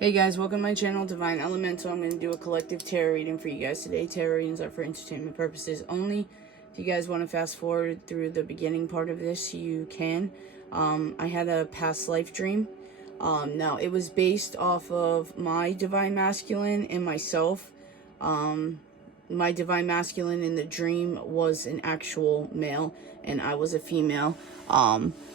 Hey guys, welcome to my channel, Divine Elemental. I'm going to do a collective tarot reading for you guys today. Tarot readings are for entertainment purposes only. If you guys want to fast forward through the beginning part of this, you can. I had a past life dream. Now, it was based off of my Divine Masculine and myself. My Divine Masculine in the dream was an actual male, and I was a female.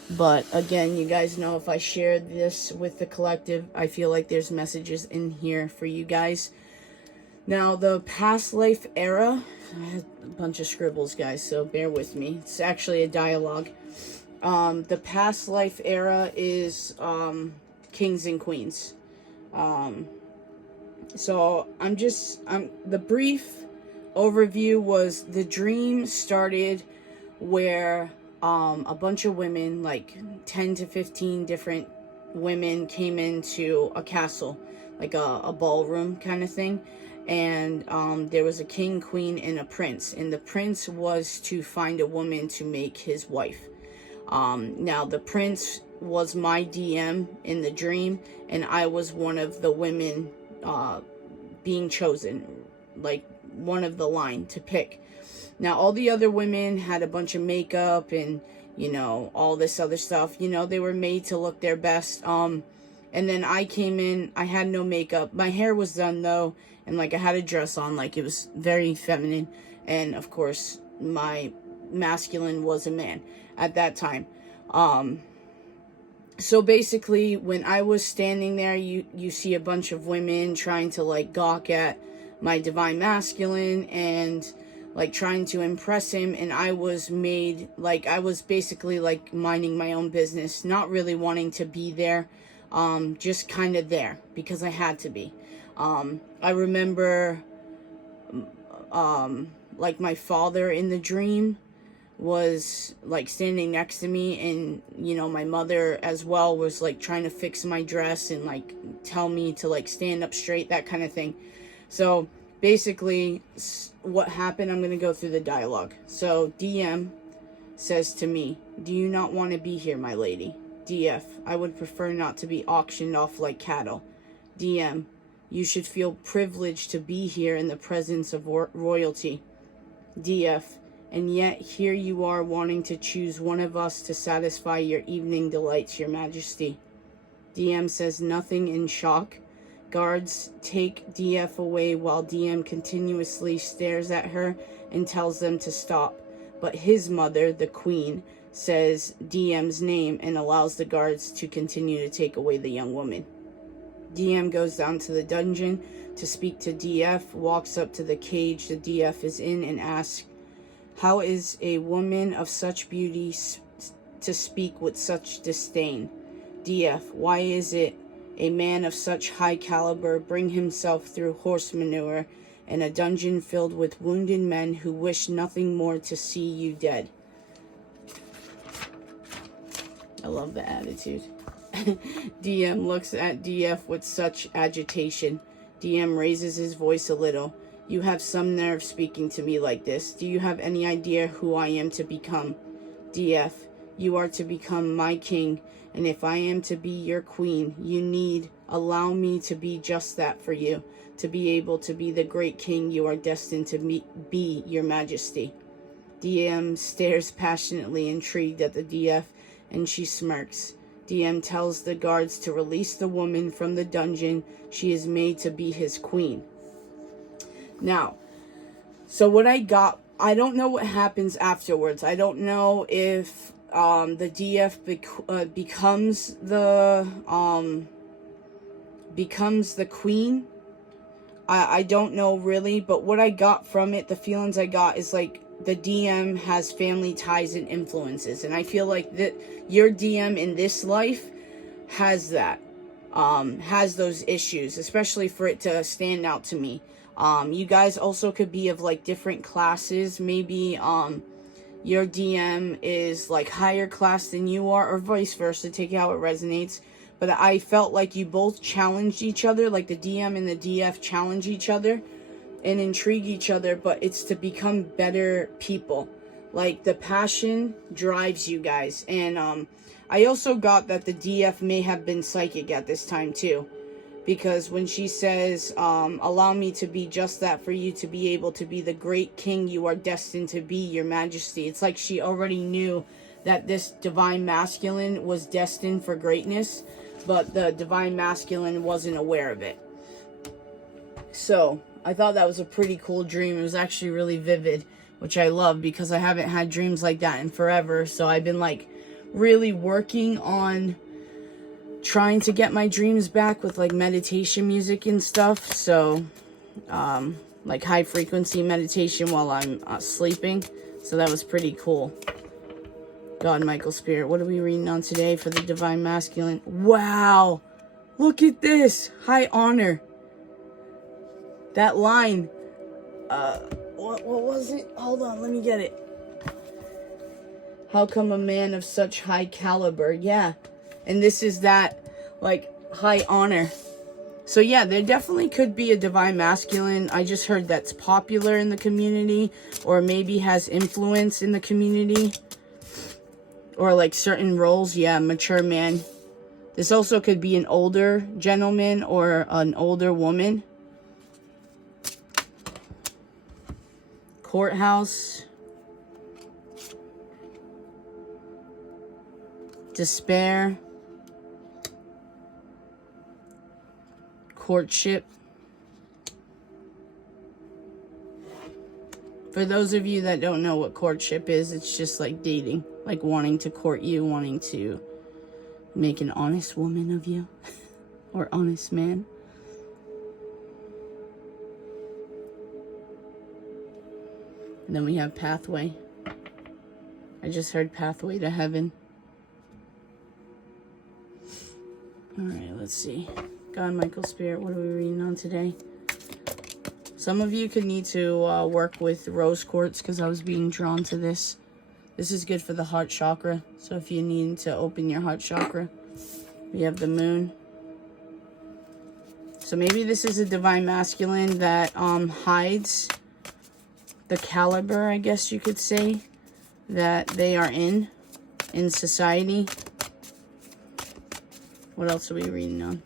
But again, you guys know if I share this with the collective, I feel like there's messages in here for you guys. Now, the past life era, I had a bunch of scribbles, guys, so bear with me. It's actually a dialogue. The past life era is kings and queens. So the brief overview was the dream started where a bunch of women, like 10 to 15 different women, came into a castle, like a ballroom kind of thing. And there was a king, queen, and a prince. And the prince was to find a woman to make his wife. Now, the prince was my DM in the dream, and I was one of the women being chosen, like one of the line to pick. Now, all the other women had a bunch of makeup and, you know, all this other stuff. You know, they were made to look their best. And then I came in, I had no makeup. My hair was done, though, and, like, I had a dress on. Like, it was very feminine. And, of course, my masculine was a man at that time. So, basically, when I was standing there, you see a bunch of women trying to, like, gawk at my Divine Masculine and, like, trying to impress him, and I was made, like, I was basically, like, minding my own business, not really wanting to be there, just kind of there, because I had to be. I remember, like, my father in the dream was, like, standing next to me, and, you know, my mother as well was, like, trying to fix my dress and, like, tell me to, like, stand up straight, that kind of thing. So, basically, what happened, I'm going to go through the dialogue. So, DM says to me, "Do you not want to be here, my lady?" DF, "I would prefer not to be auctioned off like cattle." DM, "You should feel privileged to be here in the presence of royalty." DF, "And yet here you are wanting to choose one of us to satisfy your evening delights, your majesty." DM says nothing in shock. Guards take DF away while DM continuously stares at her and tells them to stop. But his mother, the queen, says DM's name and allows the guards to continue to take away the young woman. DM goes down to the dungeon to speak to DF, walks up to the cage the DF is in and asks, "How is a woman of such beauty to speak with such disdain?" DF, "Why is it a man of such high caliber bring himself through horse manure in a dungeon filled with wounded men who wish nothing more to see you dead?" I love the attitude. DM looks at DF with such agitation. DM raises his voice a little. "You have some nerve speaking to me like this. Do you have any idea who I am to become?" DF, "You are to become my king. And if I am to be your queen, you need allow me to be just that for you, to be able to be the great king you are destined to be, your majesty." DM stares passionately intrigued at the DF, and she smirks. DM tells the guards to release the woman from the dungeon. She is made to be his queen. Now, so what I got, I don't know what happens afterwards. I don't know if the DF becomes the queen. I don't know really, but what I got from it, the feelings I got is like the DM has family ties and influences, and I feel like that your DM in this life has that, has those issues, especially for it to stand out to me. You guys also could be of like different classes, maybe your DM is like higher class than you are, or vice versa, take it how it resonates. But I felt like you both challenged each other, like the DM and the DF challenge each other and intrigue each other, but it's to become better people. Like the passion drives you guys. And I also got that the DF may have been psychic at this time too. because when she says, allow me to be just that for you to be able to be the great king you are destined to be, your majesty. It's like she already knew that this divine masculine was destined for greatness, but the divine masculine wasn't aware of it. So I thought that was a pretty cool dream. It was actually really vivid, which I love because I haven't had dreams like that in forever. So I've been like really working on trying to get my dreams back with like meditation music and stuff. So like high frequency meditation while I'm sleeping. So that was pretty cool. God, Michael Spirit, what are we reading on today for the divine masculine? Wow, look at this. High honor. That line, what was it? Hold on, let me get it. How come a man of such high caliber? Yeah. And this is that, like, high honor. So yeah, there definitely could be a divine masculine. I just heard that's popular in the community, or maybe has influence in the community, or like certain roles. Yeah, mature man. This also could be an older gentleman or an older woman. Courthouse. Despair. Courtship. For those of you that don't know what courtship is, it's just like dating, like wanting to court you, wanting to make an honest woman of you or honest man. And then we have pathway. I just heard pathway to heaven. All right, let's see. God, Michael Spirit, what are we reading on today? Some of you could need to work with rose quartz because I was being drawn to this. This is good for the heart chakra. So if you need to open your heart chakra, we have the moon. So maybe this is a divine masculine that hides the caliber, I guess you could say, that they are in society. What else are we reading on?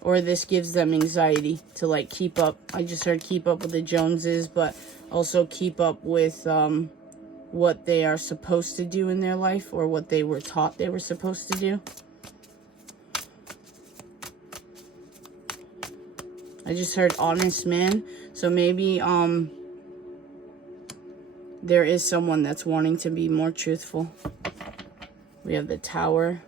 Or this gives them anxiety to like keep up. I just heard keep up with the Joneses, but also keep up with what they are supposed to do in their life, or what they were taught they were supposed to do. I just heard honest man. So maybe there is someone that's wanting to be more truthful. We have the Tower.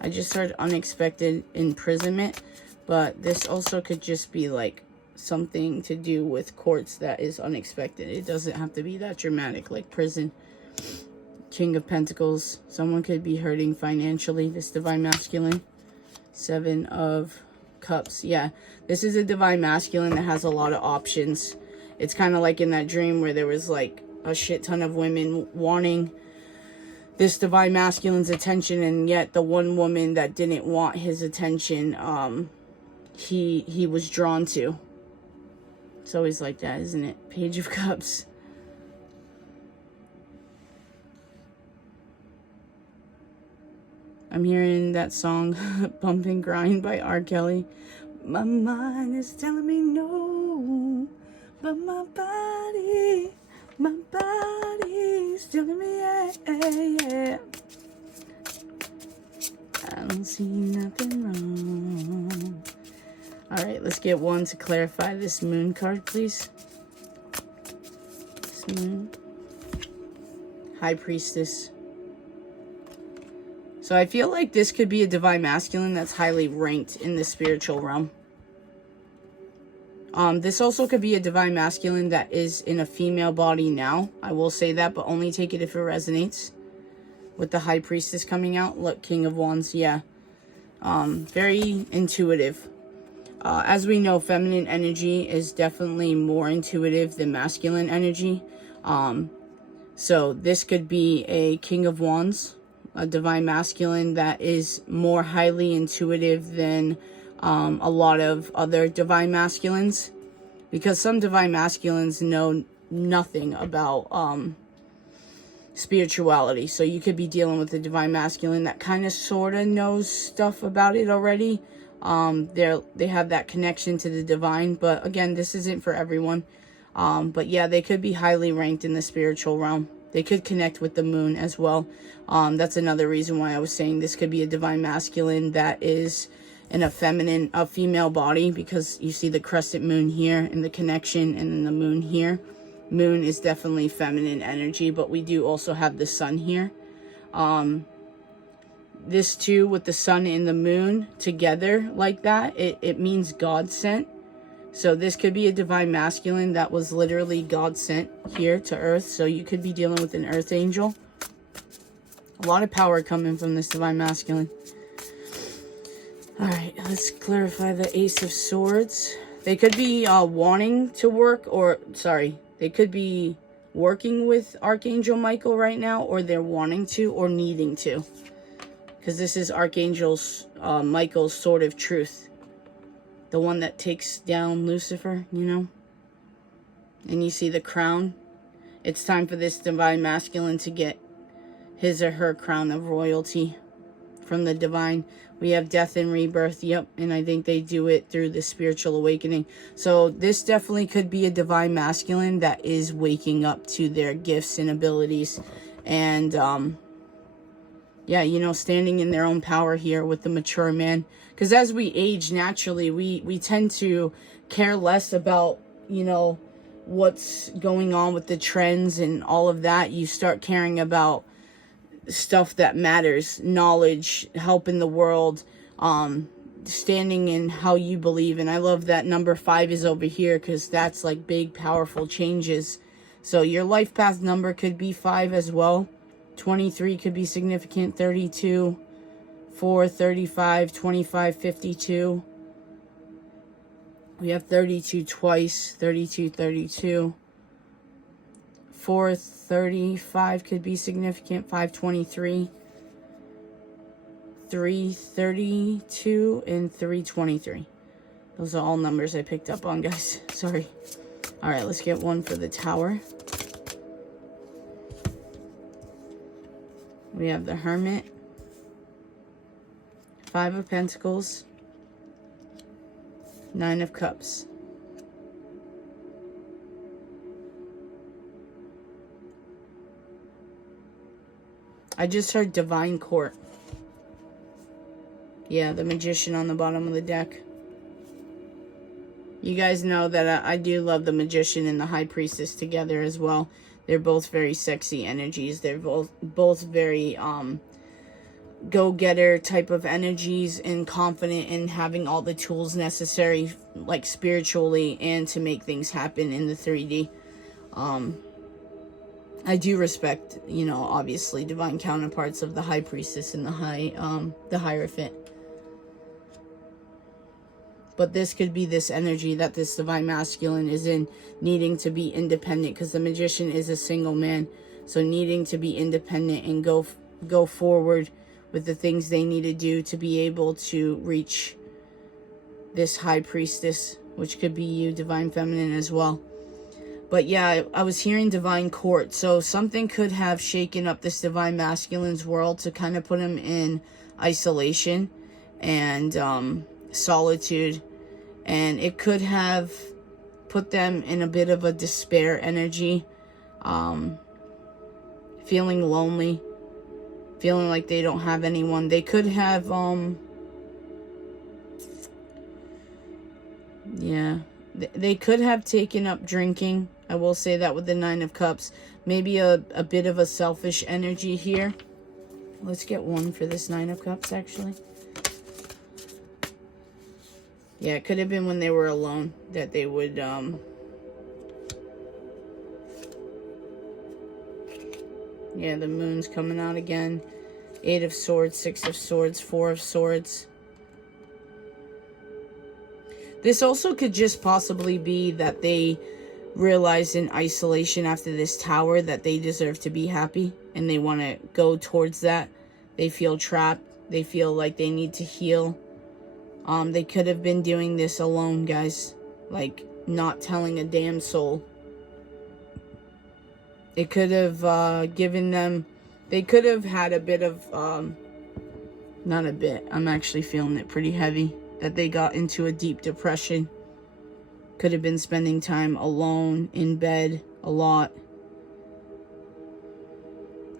I just heard unexpected imprisonment, but this also could just be like something to do with courts that is unexpected. It doesn't have to be that dramatic, like prison. King of Pentacles. Someone could be hurting financially. This divine masculine. Seven of Cups. Yeah, this is a divine masculine that has a lot of options. It's kind of like in that dream where there was like a shit ton of women wanting this divine masculine's attention, and yet the one woman that didn't want his attention, he was drawn to. It's always like that, isn't it? Page of Cups. I'm hearing that song, Bump and Grind by R. Kelly. My mind is telling me no, but my body's telling me yeah. I don't see nothing wrong. All right, let's get one to clarify this moon card, please. This moon. High Priestess. So I feel like this could be a divine masculine that's highly ranked in the spiritual realm. This also could be a divine masculine that is in a female body now. I will say that, but only take it if it resonates. With the High Priestess coming out. Look, King of Wands, yeah. Very intuitive. As we know, feminine energy is definitely more intuitive than masculine energy. So this could be a King of Wands, a divine masculine that is more highly intuitive than a lot of other divine masculines, because some divine masculines know nothing about spirituality. So you could be dealing with the divine masculine that kind of sort of knows stuff about it already. They have that connection to the divine, but again, this isn't for everyone. But yeah, they could be highly ranked in the spiritual realm. They could connect with the moon as well. That's another reason why I was saying this could be a divine masculine that is in a female body, because you see the crescent moon here and the connection, and then the moon here. Moon is definitely feminine energy, but we do also have the sun here. This too, with the sun and the moon together like that, it means God sent. So this could be a divine masculine that was literally God sent here to earth. So you could be dealing with an earth angel. A lot of power coming from this divine masculine. All right, let's clarify the Ace of Swords. They could be wanting to work, or sorry, they could be working with Archangel Michael right now, or they're wanting to or needing to. Because this is Archangel Michael's sword of truth. The one that takes down Lucifer, you know. And you see the crown. It's time for this divine masculine to get his or her crown of royalty from the divine. We have death and rebirth, yep, and I think they do it through the spiritual awakening. So this definitely could be a divine masculine that is waking up to their gifts and abilities. And, yeah, you know, standing in their own power here with the mature man. Because as we age, naturally, we tend to care less about, you know, what's going on with the trends and all of that. You start caring about stuff that matters, knowledge, helping the world, standing in how you believe. And I love that number 5 is over here, because that's like big, powerful changes. So your life path number could be 5 as well. 23 could be significant. 32, 4, 35, 25, 52. We have 32 twice. 32, 32. 435 could be significant. 523, 332, and 323. Those are all numbers I picked up on, guys. Sorry. All right, let's get one for the Tower. We have the Hermit, 5 of Pentacles, 9 of Cups. I just heard Divine Court. Yeah, the Magician on the bottom of the deck. You guys know that I do love the Magician and the High Priestess together as well. They're both very sexy energies. They're both very go-getter type of energies, and confident in having all the tools necessary, like spiritually, and to make things happen in the 3D. I do respect, you know, obviously divine counterparts of the High Priestess and the Hierophant. But this could be this energy that this divine masculine is in, needing to be independent, because the Magician is a single man. So needing to be independent and go forward with the things they need to do to be able to reach this High Priestess, which could be you, Divine Feminine, as well. But yeah, I was hearing Divine Court. So something could have shaken up this divine masculine's world to kind of put him in isolation and solitude. And it could have put them in a bit of a despair energy. Feeling lonely. Feeling like they don't have anyone. They could have, yeah. They could have taken up drinking. I will say that with the 9 of Cups. Maybe a bit of a selfish energy here. Let's get one for this 9 of Cups, actually. Yeah, it could have been when they were alone that they would, yeah, the moon's coming out again. 8 of Swords, 6 of Swords, 4 of Swords. This also could just possibly be that they realize in isolation after this Tower that they deserve to be happy, and they want to go towards that. They feel trapped. They feel like they need to heal. They could have been doing this alone, guys. Like, not telling a damn soul. It could have given them, they could have had a bit of, not a bit, I'm actually feeling it pretty heavy, that they got into a deep depression. Could have been spending time alone in bed a lot.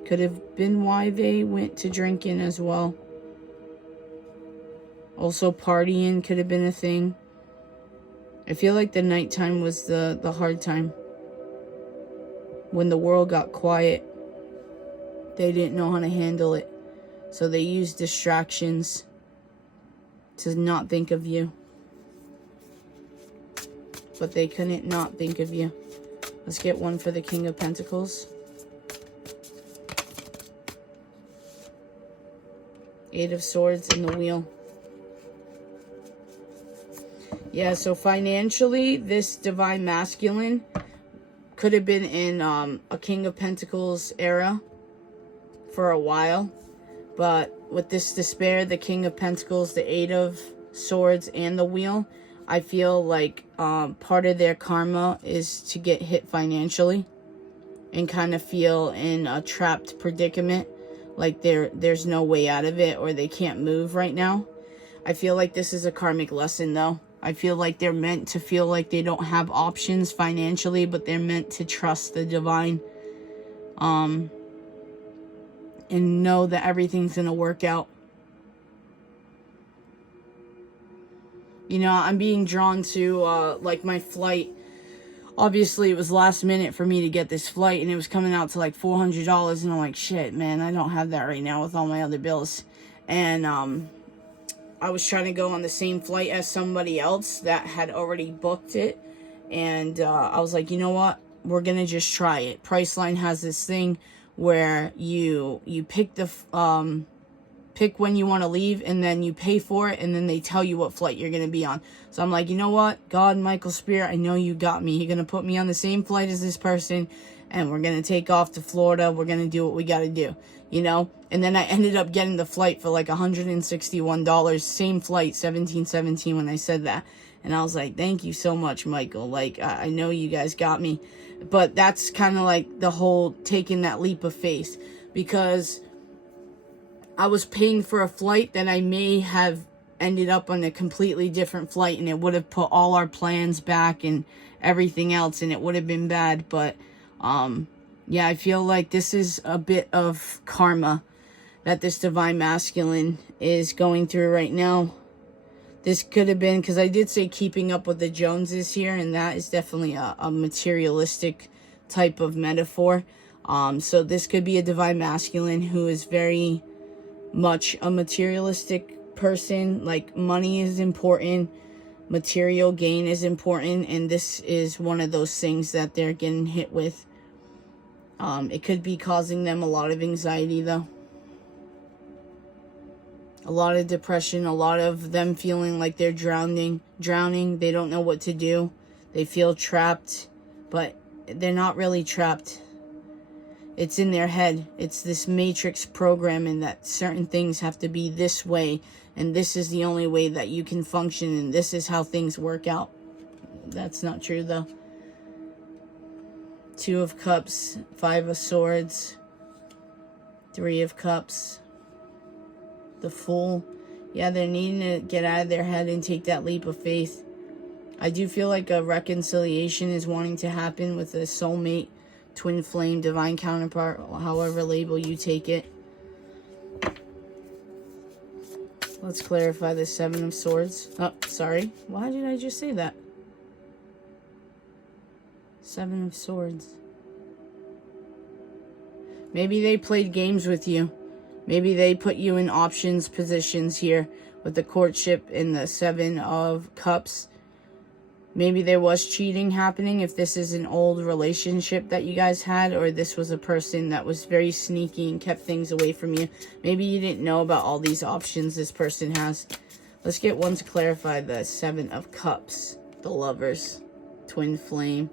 Could have been why they went to drinking as well. Also partying could have been a thing. I feel like the nighttime was the hard time. When the world got quiet, they didn't know how to handle it. So they used distractions to not think of you. But they couldn't not think of you. Let's get one for the King of Pentacles. Eight of Swords and the Wheel. Yeah, so financially, this Divine Masculine could have been in a King of Pentacles era for a while. But with this despair, the King of Pentacles, the Eight of Swords, and the Wheel, I feel like part of their karma is to get hit financially and kind of feel in a trapped predicament. Like there's no way out of it, or they can't move right now. I feel like this is a karmic lesson, though. I feel like they're meant to feel like they don't have options financially, but they're meant to trust the divine. And know that everything's going to work out. You know, I'm being drawn to, like, my flight. Obviously, it was last minute for me to get this flight, and it was coming out to, like, $400, and I'm like, shit, man, I don't have that right now with all my other bills. And, I was trying to go on the same flight as somebody else that had already booked it, and, I was like, you know what? We're gonna just try it. Priceline has this thing where you pick the, pick when you want to leave, and then you pay for it, and then they tell you what flight you're going to be on. So I'm like, you know what? God, Michael, Spirit, I know you got me. You're going to put me on the same flight as this person, and we're going to take off to Florida. We're going to do what we got to do, you know? And then I ended up getting the flight for like $161. Same flight, 1717 when I said that. And I was like, thank you so much, Michael. Like, I know you guys got me. But that's kind of like the whole taking that leap of faith, because I was paying for a flight that I may have ended up on a completely different flight, and it would have put all our plans back and everything else, and it would have been bad. But yeah, I feel like this is a bit of karma that this Divine Masculine is going through right now. This could have been, because I did say keeping up with the Joneses here, and that is definitely a materialistic type of metaphor. So this could be a Divine Masculine who is very much a materialistic person. Like, money is important, material gain is important, and this is one of those things that they're getting hit with. It could be causing them a lot of anxiety, though. A lot of depression, a lot of them feeling like they're drowning. They don't know what to do. They feel trapped, but they're not really trapped. It's in their head. It's this matrix programming that certain things have to be this way, and this is the only way that you can function, and this is how things work out. That's not true, though. Two of Cups, Five of Swords, Three of Cups, the Fool. Yeah, they're needing to get out of their head and take that leap of faith. I do feel like a reconciliation is wanting to happen with a soulmate, twin flame, divine counterpart, however label you take it. Let's clarify the Seven of Swords. Oh, sorry. Why did I just say that? Seven of Swords. Maybe they played games with you. Maybe they put you in options positions here with the courtship and the Seven of Cups. Maybe there was cheating happening if this is an old relationship that you guys had, or this was a person that was very sneaky and kept things away from you. Maybe you didn't know about all these options this person has. Let's get one to clarify the Seven of Cups. The Lovers. Twin flame.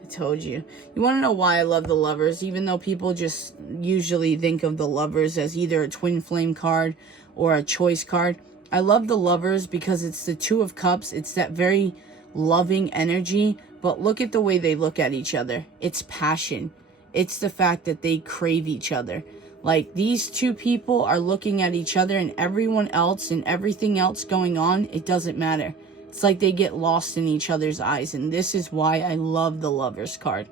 I told you. You want to know why I love the Lovers? Even though people just usually think of the Lovers as either a twin flame card or a choice card. I love the Lovers because it's the Two of Cups. It's that very loving energy, but look at the way they look at each other. It's passion. It's the fact that they crave each other. Like, these two people are looking at each other, and everyone else and everything else going on, it doesn't matter. It's like they get lost in each other's eyes. And this is why I love the Lovers card.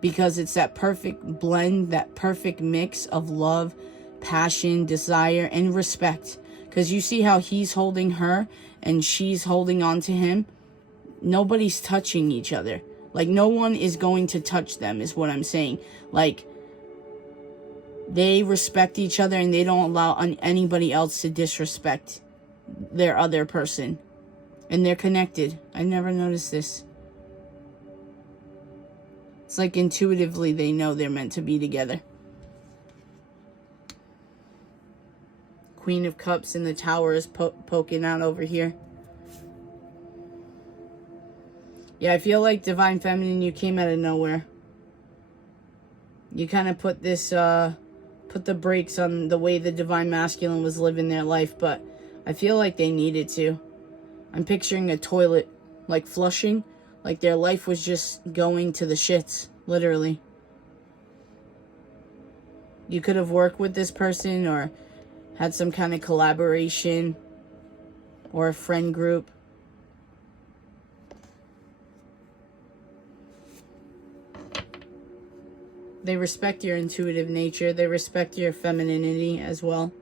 Because it's that perfect blend, that perfect mix of love, passion, desire, and respect. Because you see how he's holding her and she's holding on to him. Nobody's touching each other. Like, no one is going to touch them, is what I'm saying. Like, they respect each other and they don't allow anybody else to disrespect their other person. And they're connected. I never noticed this. It's like intuitively they know they're meant to be together. Queen of Cups in the Tower is poking out over here. Yeah, I feel like Divine Feminine, you came out of nowhere. You kind of put this, put the brakes on the way the Divine Masculine was living their life, but I feel like they needed to. I'm picturing a toilet, like flushing, like their life was just going to the shits, literally. You could have worked with this person or had some kind of collaboration or a friend group. They respect your intuitive nature. They respect your femininity as well.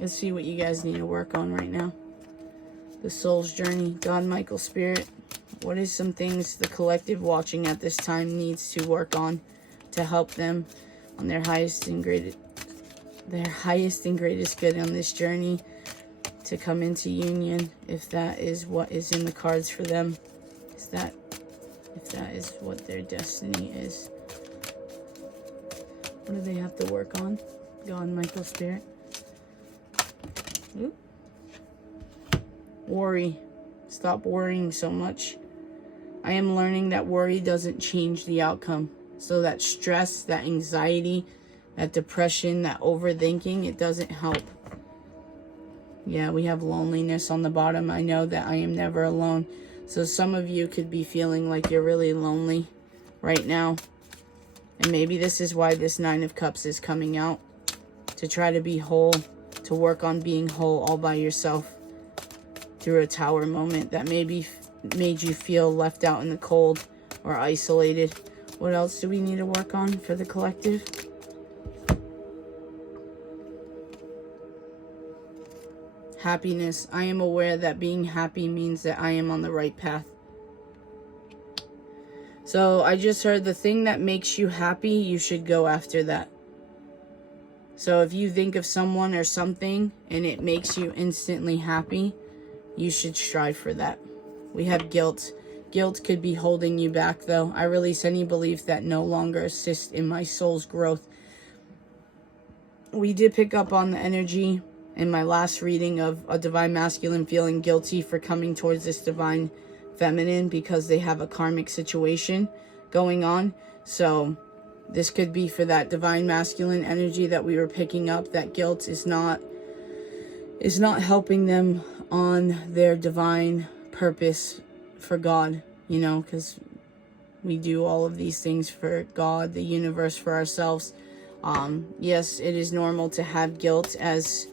Let's see what you guys need to work on right now. The Soul's Journey, God, Michael, Spirit. What is some things the collective watching at this time needs to work on to help them on their highest and greatest good on this journey to come into union, if that is what is in the cards for them? If that is what their destiny is. What do they have to work on? God, Michael, Spirit. Oop. Worry. Stop worrying so much. I am learning that worry doesn't change the outcome. So that stress, that anxiety, that depression, that overthinking, it doesn't help. Yeah, we have loneliness on the bottom. I know that I am never alone. So some of you could be feeling like you're really lonely right now. And maybe this is why this Nine of Cups is coming out. To try to be whole. To work on being whole all by yourself. Through a Tower moment that maybe made you feel left out in the cold or isolated. What else do we need to work on for the collective? Happiness. I am aware that being happy means that I am on the right path. So I just heard the thing that makes you happy, you should go after that. So if you think of someone or something and it makes you instantly happy, you should strive for that. We have guilt. Guilt could be holding you back though. I release any belief that no longer assists in my soul's growth. We did pick up on the energy in my last reading of a Divine Masculine feeling guilty for coming towards this Divine Feminine because they have a karmic situation going on. So this could be for that Divine Masculine energy that we were picking up. That guilt is not helping them on their divine purpose for God, you know, because we do all of these things for God, the universe, for ourselves. Yes, it is normal to have guilt as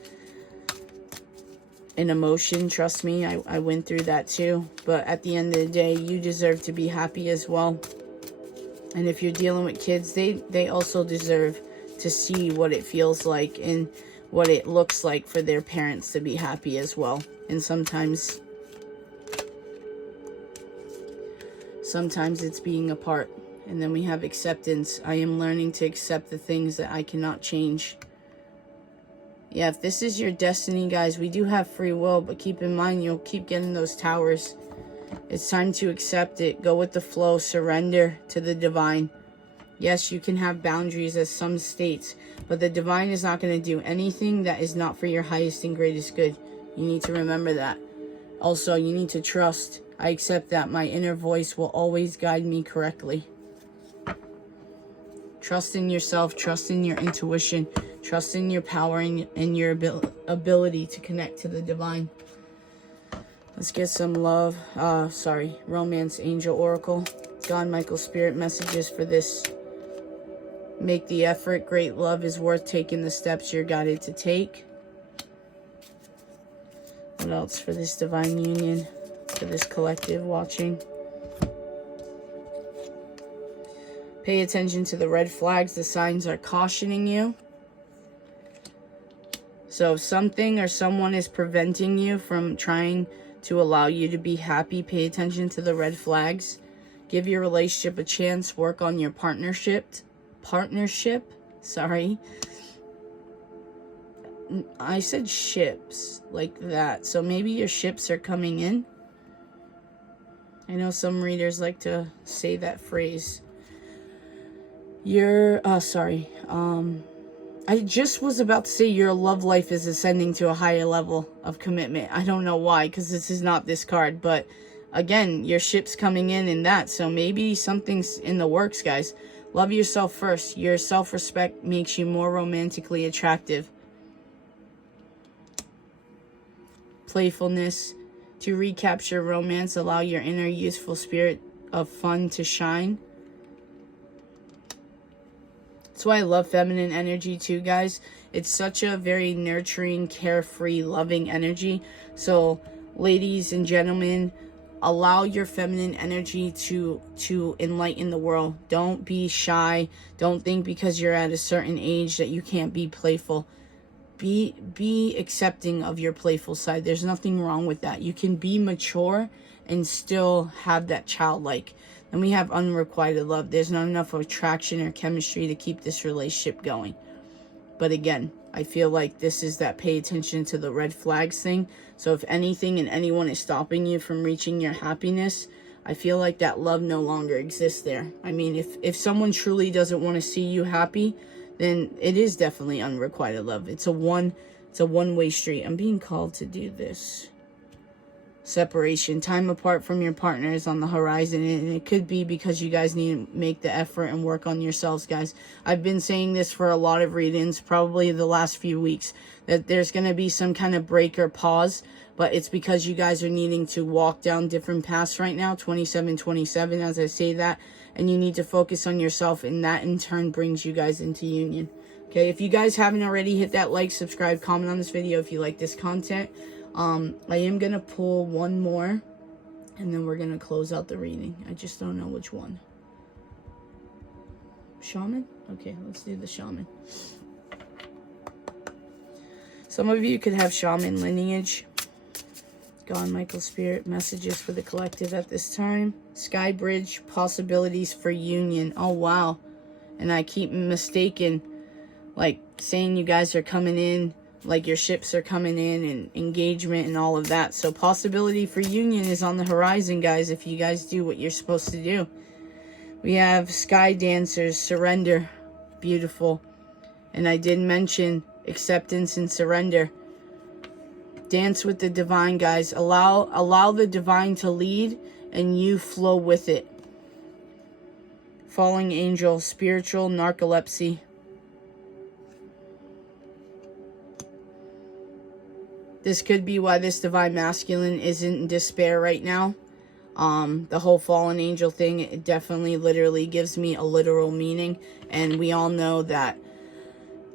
an emotion. Trust me, I went through that too. But at the end of the day, you deserve to be happy as well. And if you're dealing with kids, they also deserve to see what it feels like and what it looks like for their parents to be happy as well. And sometimes it's being apart. And then we have acceptance. I am learning to accept the things that I cannot change. Yeah, if this is your destiny, guys, we do have free will, but keep in mind, you'll keep getting those towers. It's time to accept it. Go with the flow. Surrender to the divine. Yes, you can have boundaries as some states, but the divine is not going to do anything that is not for your highest and greatest good. You need to remember that. Also, you need to trust. I accept that my inner voice will always guide me correctly. Trust in yourself. Trust in your intuition. Trust in your power and your ability to connect to the divine. Let's get some love. Romance Angel Oracle. God, Michael, Spirit messages for this. Make the effort. Great love is worth taking the steps you're guided to take. What else for this divine union? For this collective watching. Pay attention to the red flags. The signs are cautioning you. So if something or someone is preventing you from trying to allow you to be happy, pay attention to the red flags. Give your relationship a chance. Work on your partnership. Sorry. I said ships like that. So maybe your ships are coming in. I know some readers like to say that phrase. I just was about to say your love life is ascending to a higher level of commitment. I don't know why, because this is not this card. But again, your ship's coming in that. So maybe something's in the works, guys. Love yourself first. Your self-respect makes you more romantically attractive. Playfulness. To recapture romance, allow your inner youthful spirit of fun to shine. That's why I love feminine energy too, guys. It's such a very nurturing, carefree, loving energy. So, ladies and gentlemen, allow your feminine energy to enlighten the world. Don't be shy. Don't think because you're at a certain age that you can't be playful. Be accepting of your playful side. There's nothing wrong with that. You can be mature and still have that childlike. And we have unrequited love. There's not enough attraction or chemistry to keep this relationship going. But again, I feel like this is that pay attention to the red flags thing. So if anything and anyone is stopping you from reaching your happiness, I feel like that love no longer exists there. I mean, if someone truly doesn't want to see you happy, then it is definitely unrequited love. It's a one-way street. I'm being called to do this. Separation. Time apart from your partner is on the horizon, and it could be because you guys need to make the effort and work on yourselves, guys. I've been saying this for a lot of readings, probably the last few weeks, that there's going to be some kind of break or pause, but it's because you guys are needing to walk down different paths right now, 27 as I say that, and you need to focus on yourself, and that in turn brings you guys into union. Okay, if you guys haven't already, hit that like, subscribe, comment on this video if you like this content. I am going to pull one more, and then we're going to close out the reading. I just don't know which one. Shaman? Okay, let's do the shaman. Some of you could have shaman lineage. God, Michael, Spirit, messages for the collective at this time. Sky Bridge, possibilities for union. Oh, wow. And I keep mistaken, like, saying you guys are coming in, like your ships are coming in, and engagement and all of that. So possibility for union is on the horizon, guys, if you guys do what you're supposed to do. We have Sky Dancers, surrender. Beautiful. And I did mention acceptance and surrender. Dance with the divine, guys. Allow the divine to lead, and you flow with it. Falling angel, spiritual narcolepsy. This could be why this divine masculine isn't in despair right now. The whole fallen angel thing, it definitely literally gives me a literal meaning. And we all know that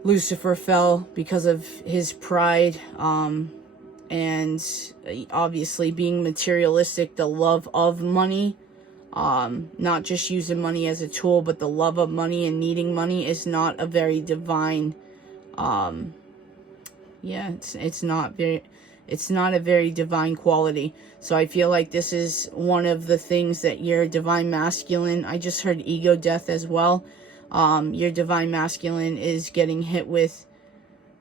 Lucifer fell because of his pride. And obviously being materialistic, the love of money. Not just using money as a tool, but the love of money and needing money is not a very divine yeah, it's not a very divine quality. So I feel like this is one of the things that your divine masculine, I just heard ego death as well. Your divine masculine is getting hit with.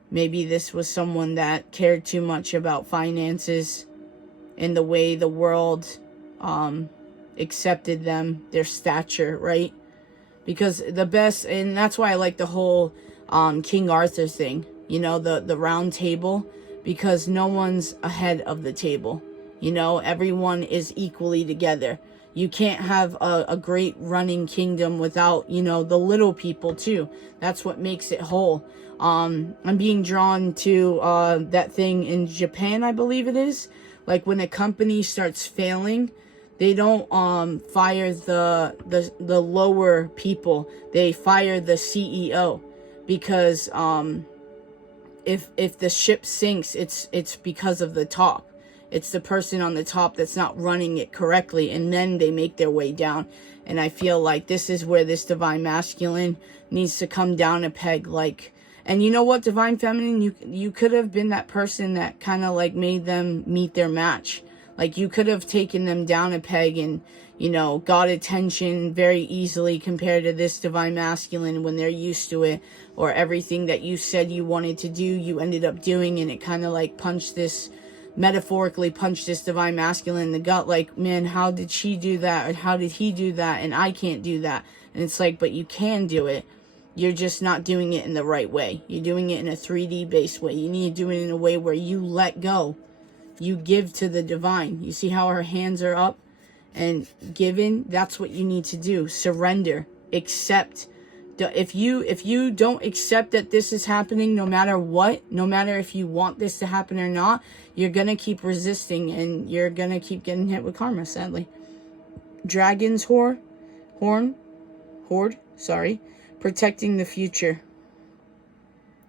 Maybe this was someone that cared too much about finances and the way the world accepted them, their stature, right? Because the best, and that's why I like the whole King Arthur thing. You know, the round table, because no one's ahead of the table. You know, everyone is equally together. You can't have a great running kingdom without, you know, the little people too. That's what makes it whole. I'm being drawn to that thing in Japan, I believe it is, Like when a company starts failing, they don't fire the lower people. They fire the CEO, because if the ship sinks, it's because of the top. It's the person on the top that's not running it correctly, and then they make their way down. And I feel like this is where this divine masculine needs to come down a peg. Like, and you know what, divine feminine, you could have been that person that kind of like made them meet their match. Like you could have taken them down a peg and, you know, got attention very easily compared to this divine masculine when they're used to it, or everything that you said you wanted to do, you ended up doing, and it kind of like metaphorically punched this divine masculine in the gut. Like, man, how did she do that? Or how did he do that? And I can't do that. And it's like, but you can do it. You're just not doing it in the right way. You're doing it in a 3D based way. You need to do it in a way where you let go. You give to the divine. You see how her hands are up and given? That's what you need to do. Surrender. Accept. If you don't accept that this is happening, no matter what, no matter if you want this to happen or not, you're going to keep resisting, and you're going to keep getting hit with karma, sadly. Dragon's horde, protecting the future.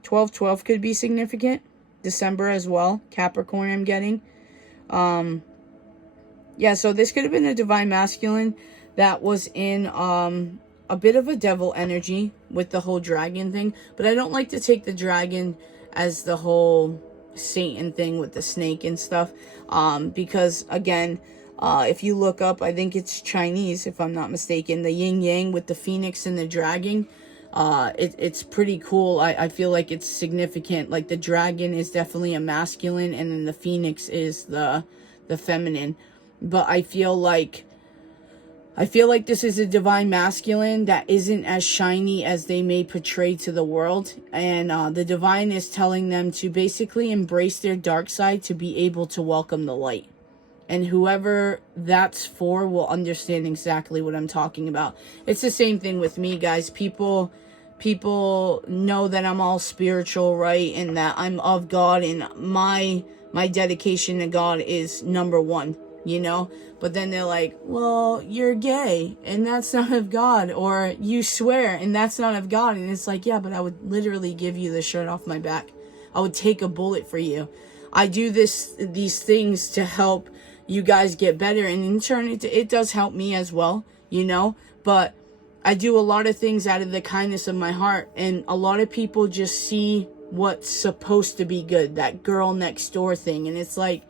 12/12 could be significant. December as well. Capricorn I'm getting. Yeah, so this could have been a divine masculine that was in a bit of a devil energy with the whole dragon thing. But I don't like to take the dragon as the whole Satan thing with the snake and stuff. Because again, if you look up, I think it's Chinese if I'm not mistaken, the yin yang with the phoenix and the dragon. It's pretty cool. I feel like it's significant. Like the dragon is definitely a masculine, and then the phoenix is the feminine. But I feel like this is a divine masculine that isn't as shiny as they may portray to the world. And the divine is telling them to basically embrace their dark side to be able to welcome the light. And whoever that's for will understand exactly what I'm talking about. It's the same thing with me, guys. People know that I'm all spiritual, right? And that I'm of God, and my dedication to God is number one, you know? But then they're like, well, you're gay, and that's not of God. Or you swear, and that's not of God. And it's like, yeah, but I would literally give you the shirt off my back. I would take a bullet for you. I do these things to help you guys get better, and in turn it does help me as well, you know. But I do a lot of things out of the kindness of my heart, and a lot of people just see what's supposed to be good, that girl next door thing. And it's like,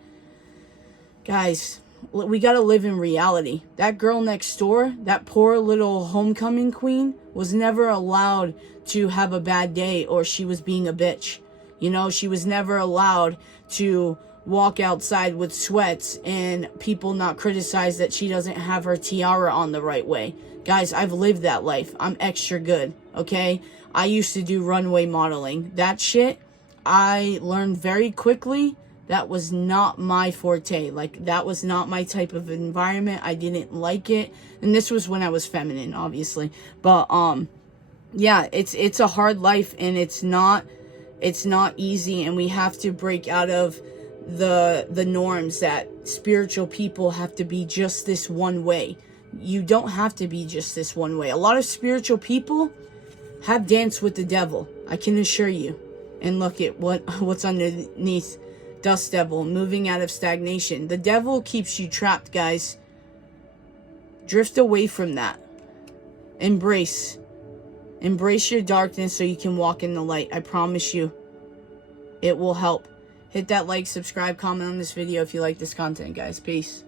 guys, we got to live in reality. That girl next door, that poor little homecoming queen, was never allowed to have a bad day, or she was being a bitch. You know, she was never allowed to walk outside with sweats and people not criticize that she doesn't have her tiara on the right way. Guys, I've lived that life. I'm extra good, okay? I used to do runway modeling. That shit, I learned very quickly. That was not my forte. Like, that was not my type of environment. I didn't like it. And this was when I was feminine, obviously. But, yeah, it's a hard life, and it's not easy, and we have to break out of the norms that spiritual people have to be just this one way. You don't have to be just this one way. A lot of spiritual people have danced with the devil, I can assure you. And look at what's underneath. Dust devil, moving out of stagnation. The devil keeps you trapped, guys. Drift away from that. Embrace your darkness so you can walk in the light. I promise you, it will help. Hit that like, subscribe, comment on this video if you like this content, guys. Peace.